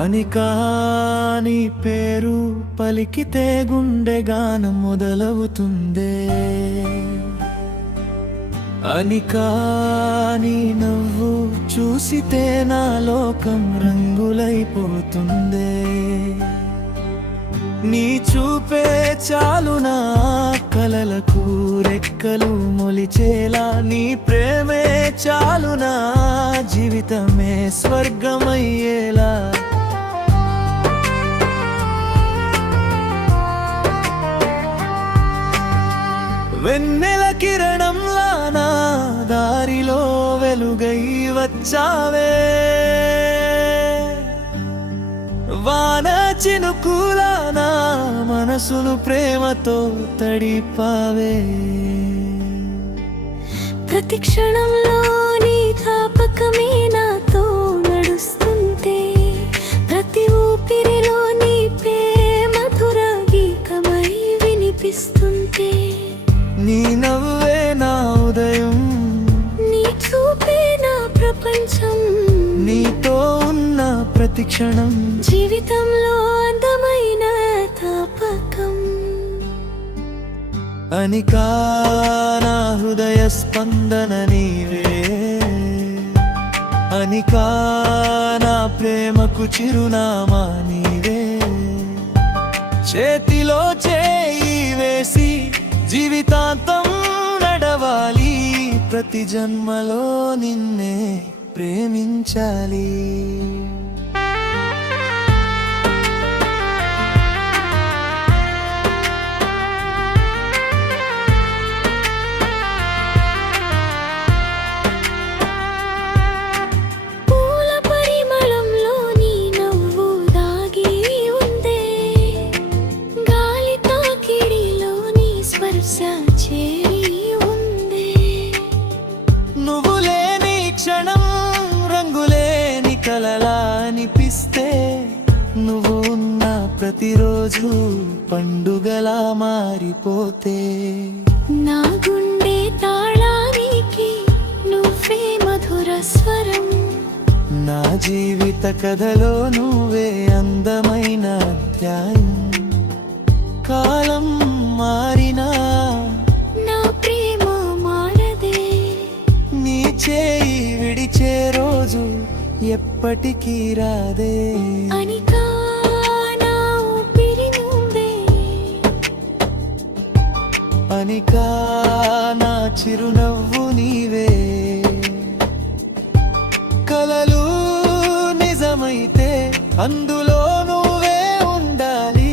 అనికాని పేరు పలికితే గుండె గానం మొదలవుతుందే. అనికాని నవ్వు చూసితే నా లోకం రంగులైపోతుందే. నీ చూపే చాలు నా కలలకు రెక్కలు మొలిచేలా, నీ ప్రేమే చాలు నా జీవితమే స్వర్గమయ్యేలా. వెన్నెల కిరణంలా నా దారిలో వెలుగై వచ్చావే. వాన చినుకులా నా మనసును ప్రేమతో తడిపావే. ప్రతి క్షణంలో నీ జ్ఞాపకమే నాతో నడుస్తుంటే, ప్రతి ఊపిరిలో నీ ప్రేమ మధుర గీతమై వినిపిస్తుంటే. నీ నవ్వే నా ఉదయం, నీ చూపే నా ప్రపంచం, నీతో ఉన్న ప్రతి క్షణం జీవితంలో అందమైన తాపకం. అనికా నా హృదయ స్పందన నీవే. అనికా నా ప్రేమకు చిరునామా నీవే. చేతిలో చేయి వేసి జీవితాంతం నడవాలి, ప్రతి జన్మలో నిన్నే ప్రేమించాలి. పూల పరిమళంలో నీ నవ్వు దాగి ఉందే, గాలి తాకిడిలో నీ స్పర్శ చేరి ఉందే. నువ్వు లేని క్షణం రంగులేని కలలా అనిపిస్తే, నువ్వు ఉన్న ప్రతిరోజు పండుగలా మారిపోతే. నా గుండె తాళానికి నువ్వే మధుర స్వరం, నా జీవిత కథలో నువ్వే అందమైన అధ్యాయం. కాలం మారినా నా ప్రేమ మారదే. నీ చేయి విడిచే రోజు ఎప్పటికీ రాదే. అనికా నా ఊపిరి నువ్వే, అనికా నా చిరునవ్వు నీవే. కలలు నిజమైతే అందులో నువ్వే ఉండాలి,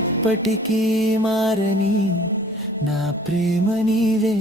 ఎప్పటికీ మారని నా ప్రేమ నీవే.